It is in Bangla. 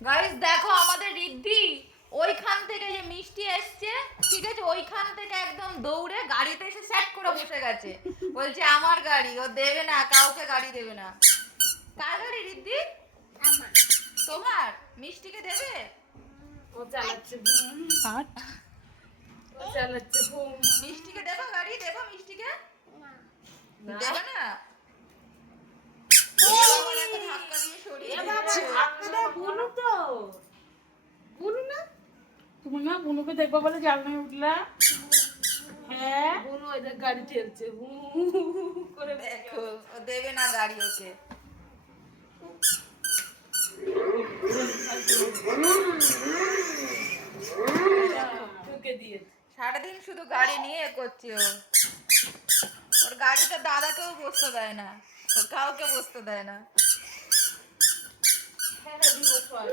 গাইস দেখো আমাদের রিদ্ধি ওইখান থেকে যে মিষ্টি এসছে, ঠিক আছে, ওইখান থেকে একদম দৌড়ে গাড়িতে এসে সেট করে বসে গেছে। বলছে আমার গাড়ি, ও দেবে না, কাউকে গাড়ি দেবে না। কার গাড়ি রিদ্ধি? আমার। তোমার? মিষ্টিকে দেবে? ও চালাচ্ছে বুম। ও চালাচ্ছে বুম। মিষ্টিকে দেবো গাড়ি? দেবো মিষ্টিকে? না। দেবে না? ধাক্কা দিয়ে সরিয়ে এ বাবা, দিচ্ছে। ধাক্কা দাও, বুনু তো। বুনু না? তুমি না বুনুকে দেখবা বলে জানলায় উঠলা? হ্যাঁ, বুনু ওই দেখ গাড়ি ঠেলছে হু হু হু হু করে। দেখো ও দেবে না গাড়ি ওকে। ঢুকে দিয়েছে। সারাদিন শুধু গাড়ি নিয়ে এ করছে ও। ওর গাড়িতে দাদাকেও বসতে দেয় না, ও কাউকে বসতে দেয় না। হ্যাঁ, দিব সব।